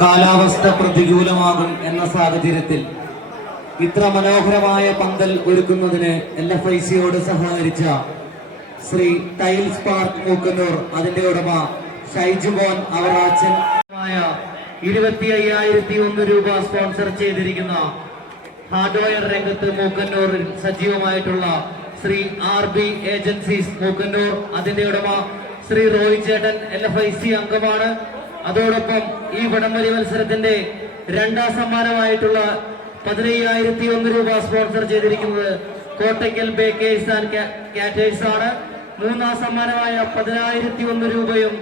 കാലാവസ്ഥ പ്രതികൂലമാകും എന്ന സാഹചര്യത്തിൽ ഇത്ര മനോഹരമായ പന്തൽ ഒരുക്കുന്നതിന് LFIC-യോട് സഹകരിച്ച ശ്രീ ടൈൽസ് പാർക്ക് മൂക്കന്നൂർ അതിന്റെ ഉടമ ഷൈജുമോൻ അവറാച്ചൻ 25,001 രൂപ സ്പോൺസർ ചെയ്തിരിക്കുന്ന ഹാർഡ്വെയർ രംഗത്ത് മൂക്കന്നൂരിൽ സജീവമായിട്ടുള്ള ശ്രീ RB ഏജൻസീസ് മൂക്കന്നൂർ അതിന്റെ ഉടമ ശ്രീ റോയ് ചേട്ടൻ LFIC അംഗമാണ്. അതോടൊപ്പം ഈ വടംവലി മത്സരത്തിന്റെ രണ്ടാം സമ്മാനമായിട്ടുള്ള 15,001 രൂപ സ്പോൺസർ ചെയ്തിരിക്കുന്നത് കോട്ടയ്ക്കൽ ബേക്കേഴ്സ് ആൻഡ് കാറ്റേഴ്സ് ആണ്. മൂന്നാം സമ്മാനമായ 10,001 രൂപയും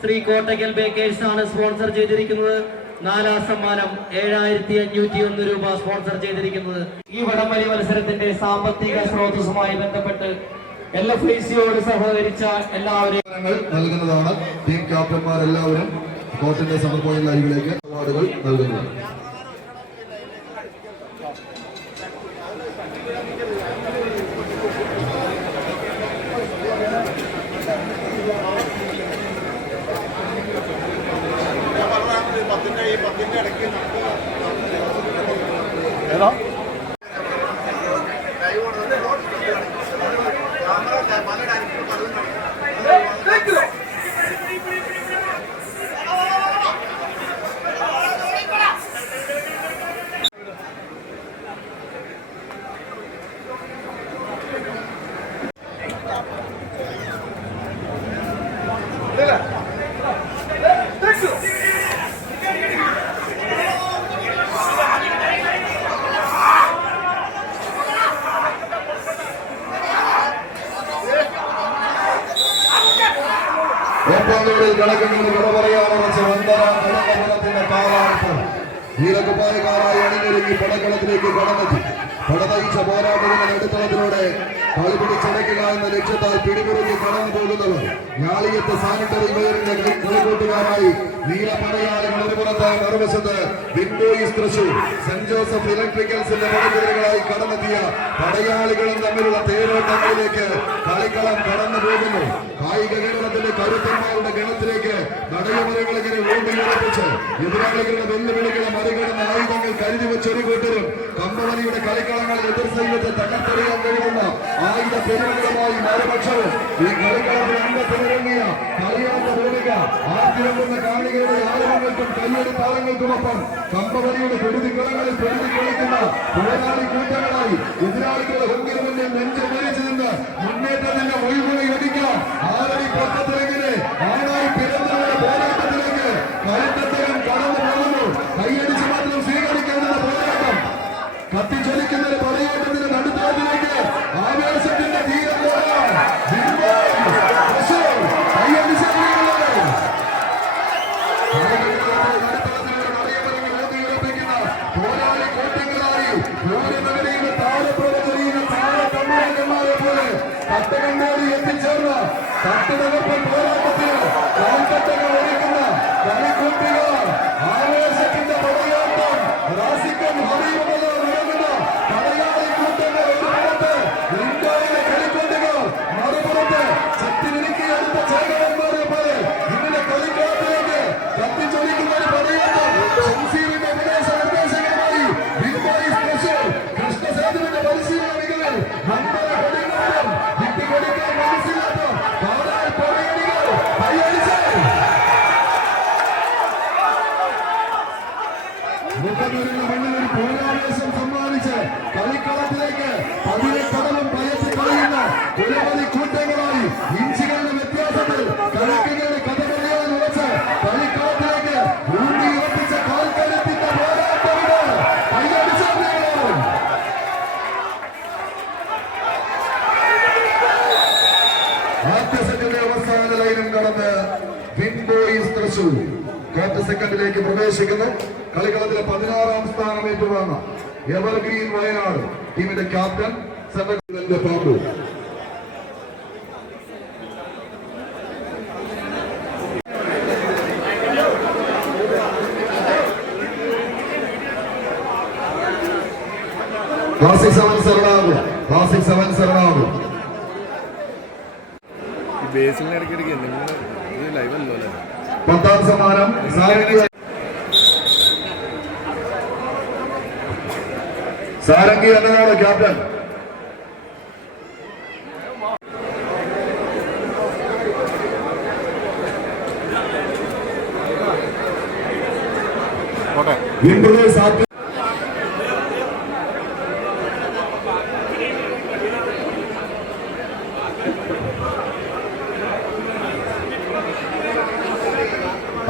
ശ്രീ കോട്ടയ്ക്കൽ ബേക്കേഴ്സ് ആണ് സ്പോൺസർ ചെയ്തിരിക്കുന്നത്. നാലാം സമ്മാനം 7,501 രൂപ സ്പോൺസർ ചെയ്തിരിക്കുന്നത്. ഈ വടംവലി മത്സരത്തിന്റെ സാമ്പത്തിക സ്രോതസ്സുമായി ബന്ധപ്പെട്ട് LFIC-യോട് സഹകരിച്ച എല്ലാവരെയും നൽകുന്നതാണ്. ടീം ക്യാപ്റ്റന്മാർ എല്ലാവരും കോർട്ടിന്റെ സമർപ്പണ അരികിലേക്ക് അവാർഡുകൾ നൽകുന്നതാണ്. ഏതാ കളക്കുന്നത് വിട പറയാനുറച്ച വന്ദനത്തിന്റെ കാലാർത്ഥം നീലകുപ്പായക്കാരായി അണിഞ്ഞൊരുങ്ങി പടക്കളത്തിലേക്ക് കടന്നെത്തി പടനയിച്ച പോരാട്ടത്തിന്റെ നടുത്തളത്തിലൂടെ കളി പിടിച്ചടയ്ക്കുക എന്ന ലക്ഷ്യത്താൽ പിടിമുറുക്കി കടന്നു പോകുന്നവർ ഞാളിയത്ത് സാനിറ്ററി വെയറിന്റെ കളിക്കൂട്ടുകാരായി നീല പടയാളികൾ ഒരു പുറത്ത് മറുവശത്ത് വിൻഡോയിസ് തൃശൂർ സെന്റ് ജോസഫ് ഇലക്ട്രിക്കൽസിന്റെ പടകുതിരകളായി കടന്നെത്തിയ പടയാളികളും തമ്മിലുള്ള തേരോട്ടങ്ങളിലേക്ക് കളിക്കളം കടന്നു പോകുന്നു. കായിക കേരളത്തിന്റെ കരുത്തന്മാരുടെ ഗണത്തിലേക്ക് നടയമരകളിങ്ങനെ ഊണ്ടിയുറപ്പിച്ച് എതിരാളികളുടെ വെല്ലുവിളികളെ മറികടന്ന ആയുധങ്ങൾ കരുതി വെച്ചൊരു കൂട്ടരും കമ്പവലിയുടെ കളിക്കളങ്ങളിൽ എതിർ സൈന്യത്തെ തകർത്തെറിയാൻ കഴിയുന്ന ആയുധ പെരുമകളുമായി മറുപക്ഷവും ഈ കളിക്കളത്തിൽ അംഗത്തിനിറങ്ങിയ കളിയാട്ട ഭൂമിക ആദ്യമെന്ന കാണികളുടെ ആരവങ്ങൾക്കും കയ്യടി താളങ്ങൾക്കുമൊപ്പം കമ്പവലിയുടെ പെരുതിക്കളങ്ങളിൽ പെരുതി കളിക്കുന്ന പോരാളി കൂട്ടങ്ങളായി എതിരാളികളുടെ ഹൊങ്കിന് മുന്നിൽ നെഞ്ചു മരിച്ചു നിന്ന് മുന്നേറ്റത്തിന്റെ ഒഴിവുകൾ ഒടിക്കാം ആറടി പക്കത്തിലെങ്ങനെ ആണായി പിറന്നവരുടെ പോരാട്ടത്തിലേക്ക് കരുത്തത്തരം കടന്നു പോകുന്നു. കൈയടിച്ച് മാത്രം സ്വീകരിക്കേണ്ടുന്ന പോരാട്ടം കത്തിച്ചൊലിക്കുന്ന പടയോട്ടത്തിന്റെ നടുത്തളത്തിലേക്ക് ആവേശത്തിന്റെ തീരം പോരാളി കൂട്ടങ്ങളായി പൂരനഗരിയുടെ താരപ്രവചനീയ താരകമ്മമാരെ പോലെ തട്ടകമ്പോടി എത്തിച്ചേർന്ന തട്ടുതകർപ്പൻ പോരാട്ടത്തിന് കാൽത്തട്ടകൾ ഒരുക്കുന്ന കളിക്കൂട്ടുകാർ ആവേശത്തിന്റെ പടയോട്ടം റാസിക്കൻ ഹബീബുള്ള നടക്കുന്ന പടയാളി കൂട്ടങ്ങൾ ഒരു പുറത്ത് ഇന്ത്യയിലെ കളിക്കൂട്ടുകാർ മറുപുറത്ത് ശക്തിനിരുക്കി അടുത്ത ചേകവന്മാരെ പോലെ ഇങ്ങനെ കളിക്കളത്തിലേക്ക് കത്തിച്ചൊലിക്കുന്ന ഒരു പടയോട്ടം ശംസീറിന്റെ ഉപദേശ നിർദ്ദേശങ്ങളുമായി വിൻഡോയിസ് തൃശൂർ കൃഷ്ണസേതുവിന്റെ പരിശീലന മികവിൽ മന്ദര കൊടികൂട്ടം വിട്ടുകൊടുക്കാൻ മനസ്സിലാത്ത കാലാൽ പടയണികൾ കൈയടിച്ച് മുഖനൂരിന്റെ മണ്ണിൽ ഒരു പോരാവേശം സമ്മാനിച്ച് കളിക്കളത്തിലേക്ക് പതിനെക്കടലും പയറ്റി കളയുന്ന നിരവധി കൂട്ടങ്ങളായി ഇഞ്ചുകളുടെ വ്യത്യാസത്തിൽ കളിക്കുകളുടെ കഥ പറയാൻ ഉറച്ച് കളിക്കളത്തിലേക്ക് ഊന്നി ഉറപ്പിച്ച കാൽക്കരുത്തിന്റെ പോരാട്ടങ്ങൾ കൈയടിച്ചു. ആദ്യ സെക്കൻഡ് അവസാന ലൈനും കടന്ന് വിൻഡോയിസ് തൃശൂർ കോർട്ട് സെക്കൻഡിലേക്ക് പ്രവേശിക്കുന്നു. കളിക്കളത്തിലെ 16ാം സ്ഥാനം ഏറ്റുവാങ്ങ എവർഗ്രീൻ വയനാട് ടീമിന്റെ ക്യാപ്റ്റൻ സെൻട്രൽ പാമ്പു. ക്ലാസിക് 7 സെറണാകുളം ബേസിൽ ഇടയ്ക്കിടയ്ക്ക് നിങ്ങൾ ഇത് ലൈവ് അല്ലോ അല്ലേ? 10ാം സമ്മാനം സാരംഗി എന്നതാണ് ക്യാപ്റ്റൻ.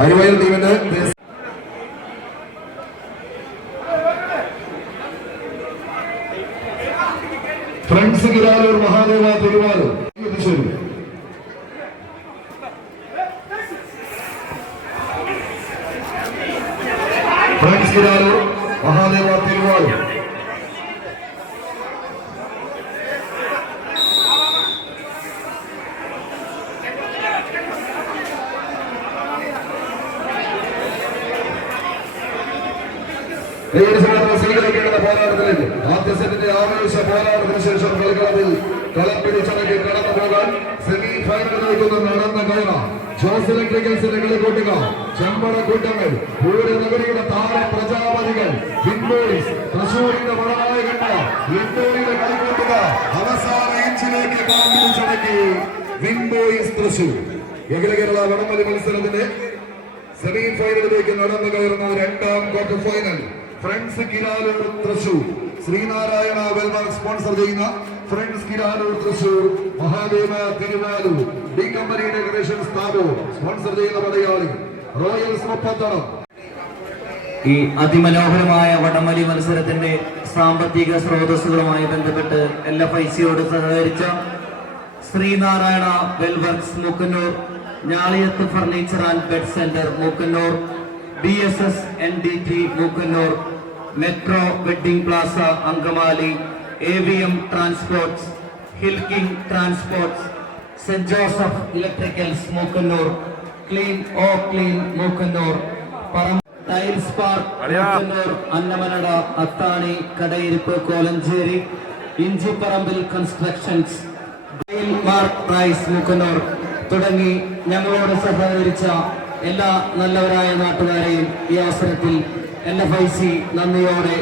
അരിവയൽ ടീമിന് ഫ്രണ്ട്സ് കിരാലൂർ മഹാദേവ തിരുവാലൂർ തൃശ്ശൂർ. ഫ്രണ്ട്സ് കിരാലൂർ മഹാദേവ തിരുവാലൂർ. സ്വീകരിക്കേണ്ട പോരാട്ടത്തിലേക്ക് ആദ്യ സെറ്റിന്റെ ആവേശ പോരാട്ടത്തിന് ശേഷം കളിക്കളത്തിൽ കളം പിടിച്ചടക്കി കടന്നു പോകാൻ സെമി ഫൈനലിലേക്ക് നടന്ന കയറ ജോസ് ഇലക്ട്രിക്കൽസിന്റെ കളിക്കൂട്ടുക ചെമ്പട കൂട്ടങ്ങൾ പൂര നഗരിയുടെ താര പ്രജാപതികൾ വിൻബോയ്സ് തൃശൂരിന്റെ വളമായി കണ്ട വിൻബോയിലെ കളിക്കൂട്ടുക അവസാന ഇഞ്ചിലേക്ക് കളം പിടിച്ചടക്കി വിൻബോയ്സ് തൃശൂർ. അഖില കേരള വടംവലി മത്സരത്തിന്റെ സെമി ഫൈനലിലേക്ക് നടന്നു കയറുന്ന 2ാം quarter final friends Kiraloor Thrissur. Sreenarayana wellmark sponsor ചെയ്യുന്ന friends Kiraloor Thrissur Mahadeva Thiruvaloor D company decoration സ്ഥാപനം സ്പോൺസർ ചെയ്യുന്ന പടയാളി റോയൽസ് മുപ്പത്തണം. ഈ അതിമനോഹരമായ വടംവലി മത്സരത്തിന്റെ സാമ്പത്തിക സ്രോതസ്സുകളുമായി ബന്ധപ്പെട്ട് LFICയോട് സഹകരിച്ച Sreenarayana wellworks Mookkannoor, Njaliyath furniture and bed centre Mookkannoor, BSS NDT Mookkannoor, metro wedding plaza Angamaly, AVM transports, hill king transports, saint Joseph electricals Mookkannoor, clean Mookkannoor, tiles park Mookkannoor, Annamanada, Athani, Kadayiruppu, Kolenchery, Inchiparambil constructions, mark price Mookkannoor തുടങ്ങി ഞങ്ങളോട് സഹകരിച്ച എല്ലാ നല്ലവരായ നാട്ടുകാരെയും ഈ അവസരത്തിൽ LFIC നന്ദിയോടെ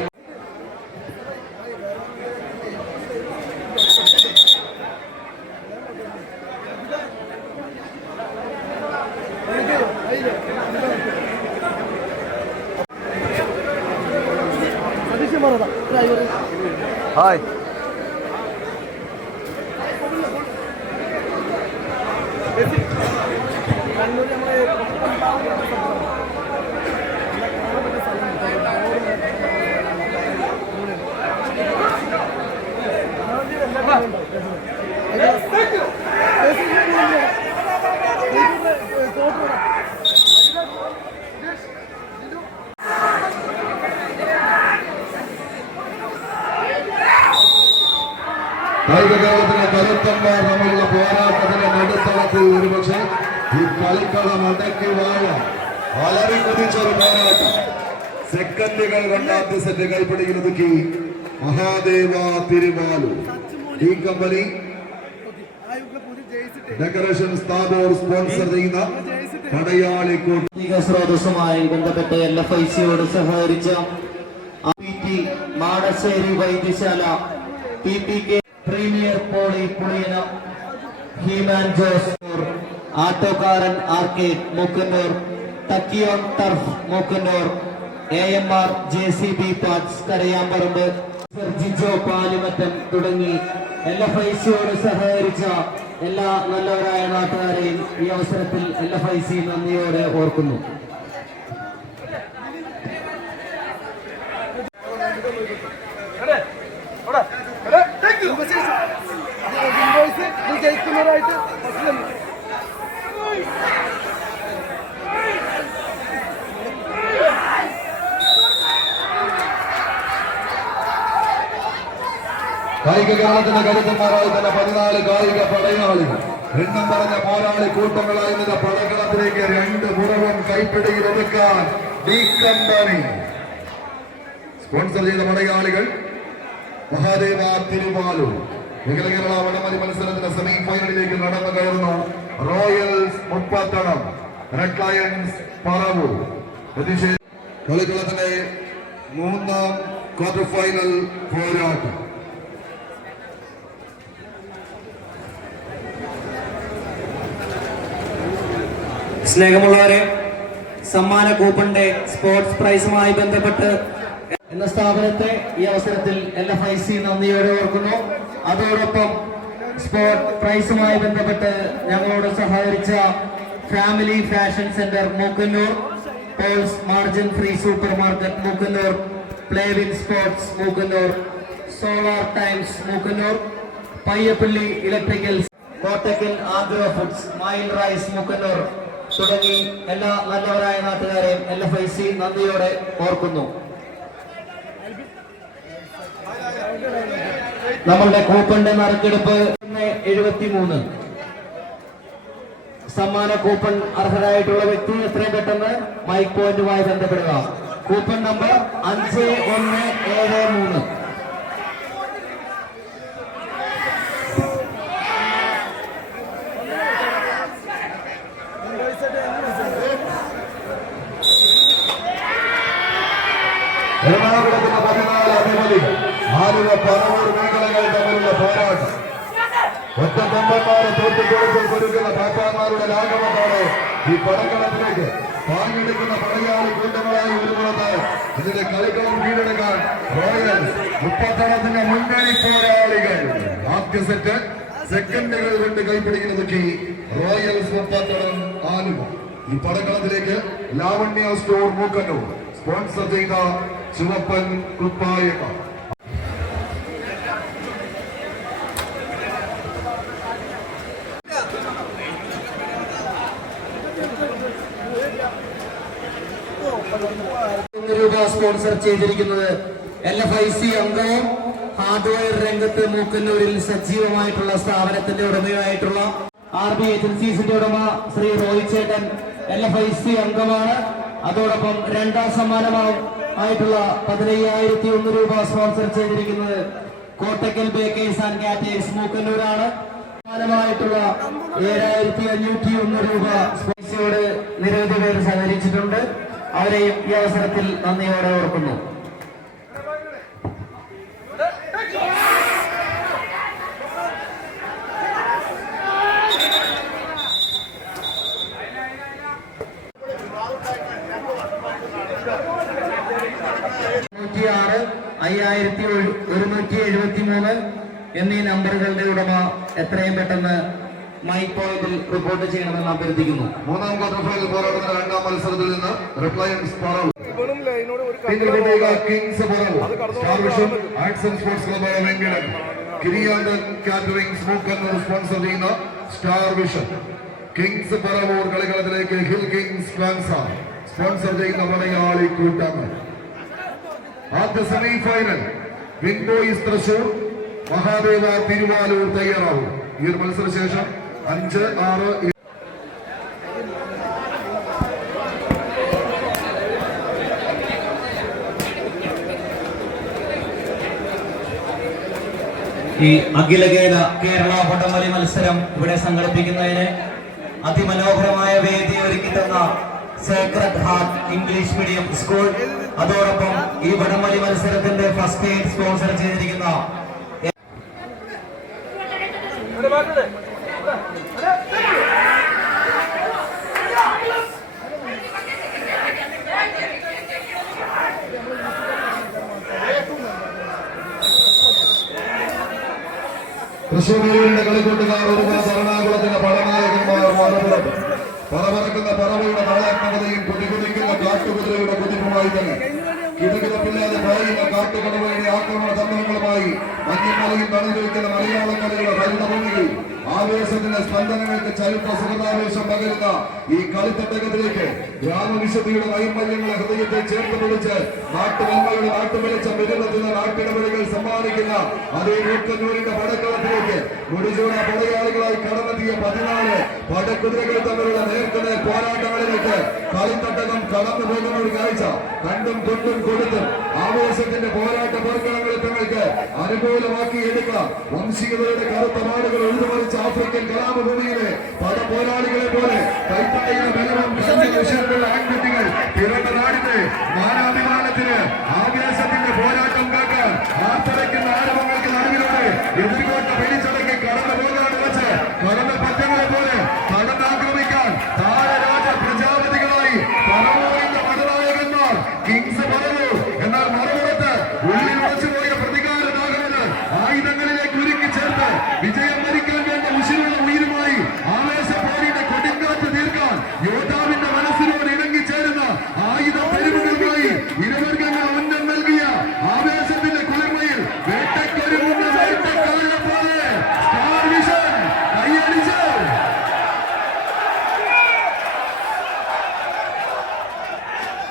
ഹായ് കായികകേരളത്തിലെ കരുത്തന്മാർ തമ്മിലുള്ള പോരാട്ടത്തിന്റെ നടുത്തളത്തിൽ ഒരുപക്ഷെ ഈ കളിക്കളം അടക്കി വാഴ അലറി കുതിച്ചൊരു പോരാട്ടം. സെക്കൻഡുകൾ രണ്ടാമത്തെ സെറ്റ് കൈപ്പിടിയിൽ ഒതുക്കി Mahadeva Thiruvaloor D company decoration സ്ഥാപനം സ്പോൺസർ ചെയ്യുന്ന പടയാളി സ്രോതസ്സുമായി ബന്ധപ്പെട്ട് LFICയോട് സഹകരിച്ച Madasseri Vaidyasala, PPK premier poly Puliyana, heman Jose ആട്ടോക്കാരൻ arcade Mookkannoor, tachyon turf Mookkannoor, AMR JCB parts Karayamparambu, Jijo Palimattam തുടങ്ങി LFICയോട് സഹകരിച്ച എല്ലാ നല്ലവരായ നാട്ടുകാരെയും ഈ അവസരത്തിൽ LFIC നന്ദിയോടെ ഓർക്കുന്നു. കായിക കേരളത്തിന്റെ കരുത്തന്മാരായി തന്നെ 14 കായിക പടയാളികൾ എണ്ണം പറഞ്ഞ പോരാളി കൂട്ടങ്ങളായി നിന്ന പടകളത്തിലേക്ക് 2 പുറവും കൈപ്പിടിയിൽ ഒതുക്കാൻ ഡി കമ്പനി സ്പോൺസർ ചെയ്ത പടയാളികൾ മഹാദേവ തിരുവാലൂർ. അഖില കേരള വടംവലി മത്സരത്തിന്റെ സെമി ഫൈനലിലേക്ക് നടന്നു കയറുന്നു royals Muppathadam. Red lions Paravur. കളിക്കളത്തിന്റെ മൂന്നാം ക്വാർട്ടർ ഫൈനൽ പോരാട്ടം. സ്നേഹമുള്ളവരെ, സമ്മാന കൂപ്പണിന്റെ സ്പോർട്സ് പ്രൈസുമായി ബന്ധപ്പെട്ട് എന്ന സ്ഥാപനത്തെ ഈ അവസരത്തിൽ LFIC നന്ദിയോടെ ഓർക്കുന്നു. അതോടൊപ്പം സ്പോർട്സ് പ്രൈസുമായി ബന്ധപ്പെട്ട് ഞങ്ങളോട് സഹകരിച്ച family fashion centre Mookkannoor, Paul's margin free super market Mookkannoor, playwin sports Mookkannoor, solar times Mookkannoor, Payyappilly electricals, Kottakkal agro foods, mile rice Mookkannoor തുടങ്ങി എല്ലാ നല്ലവരായ നാട്ടുകാരെയും LFIC നന്ദിയോടെ ഓർക്കുന്നു. നമ്മളുടെ കൂപ്പണിന്റെ നറുക്കെടുപ്പ് 73. സമ്മാന കൂപ്പൺ അർഹരായിട്ടുള്ള വ്യക്തി എത്രയും പെട്ടെന്ന് മൈക്ക് പോയിന്റുമായി ബന്ധപ്പെടുക. Coupon number 5173. എറണാകുളത്തിന്റെ 14 അഭിമതി ആലുവ പറവൂർ മേഖലകൾ തമ്മിലുള്ള പോരാട്ടം. ഒറ്റ കൊമ്പന്മാരെ തോറ്റുകൊടുത്ത് കൊടുക്കുന്ന പാപ്പാന്മാരുടെ ലാഘവമാണ് ഈ പടക്കളത്തിലേക്ക് പാഞ്ഞെടുക്കുന്ന പടയാളി കൂട്ടങ്ങളായി ഒരുങ്ങുന്നത്. ഇതിന്റെ കളിക്കളം കീഴടക്കാൻ റോയൽസ് മുപ്പത്തളത്തിന്റെ മുന്നണി പോരാളികൾ. ആദ്യ സെറ്റ് സെക്കൻഡുകൾ കൊണ്ട് കൈപ്പിടിക്കുന്നതൊക്കെ റോയൽസ് മുപ്പത്തളം ആലുവ. ഈ പടക്കളത്തിലേക്ക് ലാവണ്യ സ്റ്റോർ മൂക്കന്നൂർ സ്പോൺസർ ചെയ്ത ചുവപ്പൻ കുപ്പായക. രൂപ സ്പോൺസർ ചെയ്തിരിക്കുന്നത് LFIC അംഗവും ഹാർഡ്വെയർ രംഗത്ത് മൂക്കന്നൂരിൽ സജീവമായിട്ടുള്ള സ്ഥാപനത്തിന്റെ ഉടമയായിട്ടുള്ള RB ഏജൻസീസിന്റെ ഉടമ ശ്രീ റോഹിത് ചേട്ടൻ LFIC അംഗമാണ്. അതോടൊപ്പം രണ്ടാം സമ്മാനമായിട്ടുള്ള 15,001 രൂപ സ്പോൺസർ ചെയ്തിരിക്കുന്നത് കോട്ടക്കൽ ബേക്കേഴ്സ് ആൻഡ് കാറ്റേഴ്സ് മൂക്കന്നൂരാണ്. സമ്മാനമായിട്ടുള്ള 7,501 രൂപ സ്പോൺസറോട് നിരവധി പേർ സഹകരിച്ചിട്ടുണ്ട്. അവരെയും ഈ അവസരത്തിൽ നന്ദിയോടെ ഓർക്കുന്നു. എന്നീ നമ്പറുകളുടെ ഉടമ എത്രയും പെട്ടെന്ന് മൈക്ക് പോയിന്റിൽ റിപ്പോർട്ട് ചെയ്യണമെന്ന് അഭ്യർത്ഥിക്കുന്നു. മൂന്നാം ക്വാർട്ടർ ഫൈനൽ പോരാട്ടത്തിന്റെ രണ്ടാം മത്സരത്തിൽ നിന്ന് red lions Paravur, kings Paravur, star vision arts and sports club Venkadan, Kiriyanthan catering Mookkannoor sponsor ചെയ്യുന്ന സ്റ്റാർ വിഷൻ, കിങ്സ് പറവൂർ കളികളത്തിലേക്ക് ഹിൽ കിങ്സ് ഫാൻസ സ്പോൺസർ ചെയ്യുന്ന പടയാളി കൂട്ടങ്ങൾ. ആദ്യ semi final win boys Thrissur, Mahadeva Thiruvaloor തയ്യാറാവും. ഈ ഒരു മത്സരശേഷം 5, 6 ഈ അഖിലകേര കേരള വടംവലി മത്സരം ഇവിടെ സംഘടിപ്പിക്കുന്നതിന് അതിമനോഹരമായ വേദി ഒരുക്കി തന്ന Sacred heart English medium school, അതോടൊപ്പം ഈ വടംവലി മത്സരത്തിന്റെ ഫസ്റ്റ് എയ്ഡ് സ്പോൺസർ ചെയ്തിരിക്കുന്ന തൃശ്ശൂരിന്റെ കളിക്കൂട്ടുകാർ ഒരുപാട് എറണാകുളത്തിന്റെ പടനായകന്മാർ മലപ്പുറത്ത് പറവറക്കുന്ന പറവയുടെ താളാത്മകതയും കുതികുതിക്കുന്ന കാട്ടുകുതിരയുടെ കുതിപ്പുമായി തന്നെ കിടുകിടപ്പില്ലാതെ പായുന്ന കാട്ടുകടവയുടെ ആക്രമണ തന്ത്രങ്ങളുമായി മഞ്ഞമലയും തണിഞ്ഞൊലിക്കുന്ന മലയാളക്കലയുടെ ഹരിതഭൂമിയിൽ ആവേശത്തിന്റെ സ്പന്ദനങ്ങൾക്ക് ചരിത്ര സുഖതാവേശം പകരുന്ന ഈ കളിത്തട്ടകത്തിലേക്ക് ഗ്രാമവിശുദ്ധിയുടെ നൈർമല്യങ്ങളെ ഹൃദയത്തെ ചേർത്ത് പിടിച്ച് നാട്ടുനന്മയുടെ നാട്ടുവെളിച്ചം വിരുന്നതിന് നാട്ടിടപെടലുകൾ സമ്മാനിക്കുന്ന അതേ മൂക്കന്നൂരിന്റെ പടക്കളത്തിലേക്ക് മുടിചൂട പടയാളികളായി കടന്നെത്തിയ 14 പടക്കുതിരകൾ തമ്മിലുള്ള നേർക്കുനേർ പോരാട്ടങ്ങളിലേക്ക് കളിത്തട്ടകം കടന്നു പോകുന്ന ഒരു കാഴ്ച കണ്ടും കൊണ്ടും കൊടുത്തും ആവേശത്തിന്റെ പോരാട്ട പോർക്കളങ്ങളിൽ തങ്ങൾക്ക് അനുകൂലമാക്കി എടുക്കാം. വംശീയതയുടെ കറുത്ത നാടുകൾ ഉഴുതുമറിച്ച ആഫ്രിക്കൻ കലാപഭൂമിയിലെ പടപോരാളികളെ പോലെ കൈത്തട്ടയുടെ ബലവും വിഷയമുള്ള ആൺകുട്ടികൾ പിറന്ന നാടിന്റെ മാനാഭിമാനത്തിന് ആവേശത്തിന്റെ പോരാട്ടം കാക്കാൻ ആർത്തലയ്ക്കുന്ന ആരവങ്ങൾക്ക് നടുവിലൂടെ എതിർകോട്ട പിടിച്ചടക്കി കടന്നു പോകാതെ വെച്ച് കടന്ന പറ്റങ്ങളെ പോലെ കടന്നാക്രമിക്കാൻ താരരാജ പ്രജാപതികളായി പറവൂരിന്റെ പടനായകന്മാർ കിങ്സ് പറഞ്ഞു. എന്നാൽ മറുപുറത്ത് ഉള്ളിൽ ഉറച്ചുപോയ പ്രതികാരനാകുന്നത് ആയുധങ്ങളിലേക്ക് ഉരുക്കി ചേർത്ത് വിജയം വരിക്കാൻ വേണ്ട ഉശിരുള്ള ഉயிருമായി ആവേശപ്പോരിന്റെ കൊടുങ്കാറ്റ് തീർക്കാൻ യോദ്ധാവിന്റെ മനസ്സിനോട് ഇണങ്ങിച്ചേരുന്ന ആയുധ പെരുമകൾക്കായി ഇരുവർഗങ്ങൾ ഉന്നം നൽകിയ ആവേശത്തിന്റെ കുളിർമയിൽ വേട്ടക്കൊരുങ്ങുന്ന വേട്ടക്കാരനെ പോലെ സ്റ്റാർ വിഷൻ കൈയടിച്ച്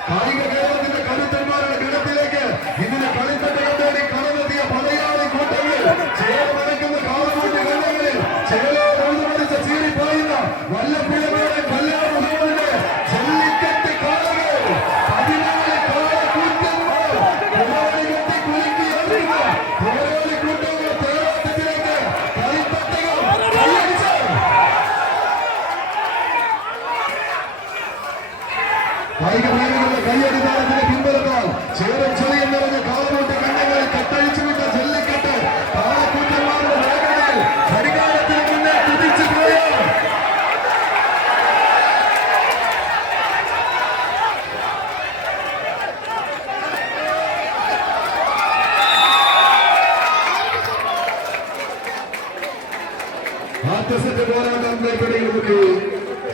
കായിക കേരളത്തിന്റെ കരുത്തന്മാരുടെ ഗണത്തിലേക്ക് ഇതിന് കളിത്തട്ടകം തേടി കടന്നെത്തിയ പടയാളി കൂട്ടങ്ങൾ ചേർന്നടക്കുന്ന കാളകൂട്ടി കണ്ണങ്ങളിൽ ചേലോടുമടിച്ച ചീറിപ്പായുന്ന വല്ലപ്പുഴയുടെ കല്യാണ മുഖങ്ങളുടെ ജല്ലിക്കെട്ട് കാളകൾ 14 കാളകൂറ്റന്മാർ പോരാളികെട്ടി കുലുക്കി എറിയുന്ന പോരാളിക്കൂട്ടങ്ങളുടെ പോരാട്ടത്തിലേക്ക് കളിത്തട്ടകം കൈയടിച്ച് കായിക പ്രേമികളുടെ കയ്യടിതാളത്തിന്റെ പിൻബലത്താൽ ചേരും ചെറിയും നിറഞ്ഞ കാളകൂട്ടി കണ്ണങ്ങളിൽ കെട്ടഴിച്ചു വിട്ട ജല്ലിക്കെട്ട് കാളക്കൂറ്റന്മാരുടെ വേഗതയിൽ ഘടികാരത്തിന് മുന്നേ കുതിച്ചു പോയോ. ആർട്ടിസ്റ്റ് പോരാട്ടം കൈപ്പിടിയിൽ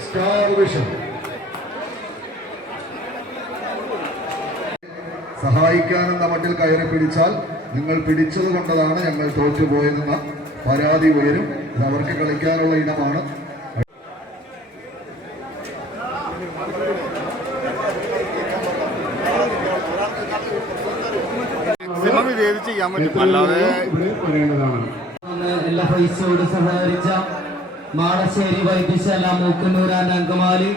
സ്റ്റാർ വിഷൻ സഹായിക്കാനെന്ന മട്ടിൽ കയറി പിടിച്ചാൽ നിങ്ങൾ പിടിച്ചത് കൊണ്ടതാണ് ഞങ്ങൾ തോറ്റുപോയതെന്ന പരാതി ഉയരും. ഇത് അവർക്ക് കളിക്കാനുള്ള ഇടമാണ്. മാക്സിമം ഇത് ഏത് ചെയ്യാൻ പറ്റും, അല്ലാതെ LFICയോട് സഹകരിച്ച മാടശ്ശേരി വൈദ്യശാല മൂക്കന്നൂരാൻ അങ്കമാലി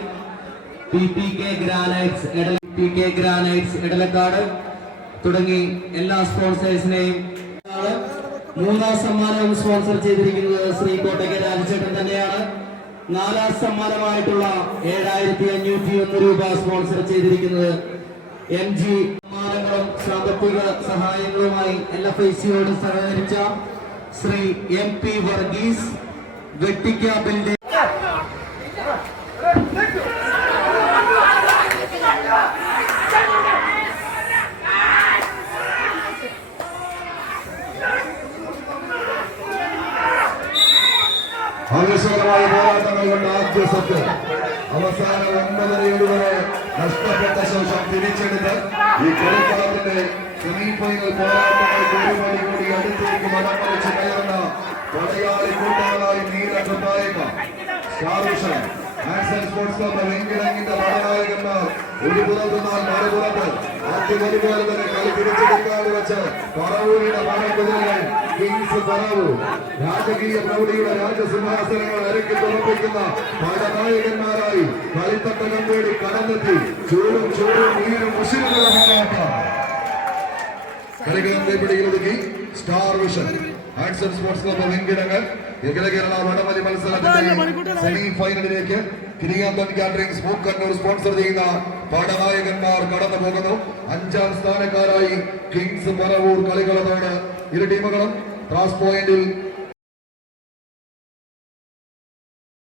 PPK ഗ്രാനൈറ്റ്സ് എടലക്കാട് തുടങ്ങി എല്ലാ സ്പോൺസേഴ്സിനെയും മൂന്നാം സമ്മാനവും സ്പോൺസർ ചെയ്തിരിക്കുന്നത് ശ്രീ കോട്ടയ്ക്ക് രാജചേട്ടൻ തന്നെയാണ്. 4ാം സമ്മാനമായിട്ടുള്ള 7501 രൂപ സ്പോൺസർ ചെയ്തിരിക്കുന്നത് MG. സമ്മാനങ്ങളും സാമ്പത്തിക സഹായങ്ങളുമായി LFICയോട് സഹകരിച്ച ശ്രീ MP വർഗീസ് വെട്ടിക്കാപ്പിന്റെ ആവേശകരമായ പോരാട്ടങ്ങൾ കൊണ്ട് ആദ്യ സെറ്റ് അവസാന 9:07 വരെ നഷ്ടപ്പെട്ട ശേഷം തിരിച്ചെടുത്ത് ഈ കളിക്കളത്തിന്റെ സെമിഫൈനൽ പോരാട്ടങ്ങൾക്ക് ഒരു മണി കൂടി അടുത്തേക്ക് മടമറിച്ച് കയറുന്ന പടയാളി കൂട്ടങ്ങളായി നീലക്കുപ്പായക സ്റ്റാർ ആൻഡ് സ്പോർട്സ് ക്ലബ് വെങ്കിടങ്ങിന്റെ പടനായകന്മാർ ഒരു പുറത്തുനിന്നാൽ മറുപുറത്ത് ആദ്യം ഒരുപോലെ തന്നെ കളി പിടിച്ചെടുക്കാതെ വെച്ച് പറവൂരിന്റെ പടക്കുതിരകൾ കിങ്സ് പറവൂർ രാജകീയ പ്രൗഢിയുടെ രാജസിംഹാസനങ്ങൾ ഇറക്കി തുറപ്പിക്കുന്ന പടനായകന്മാരായി കളിത്തട്ടകം തേടി കടന്നെത്തി ചൂടും നീരും ഉശിരുമുള്ള പോരാട്ടം. കളിക്കളം കൈപ്പിടിയിൽ ഒതുക്കി star vision and sports club വെങ്കിടങ്ങൾ അഖില കേരള വടംവലി മത്സരത്തിന്റെ സെമി ഫൈനലിലേക്ക് കിരിയാന്തൻ കാറ്ററിംഗ്സ് മൂക്കന്നൂർ സ്പോൺസർ ചെയ്യുന്ന പടനായകന്മാർ കടന്നു പോകുന്നു. 5ാം സ്ഥാനക്കാരായി കിങ്സ് പറവൂർ കളികളത്തോട് ഇരു ടീമുകളും ക്രോസ് പോയിന്റിൽ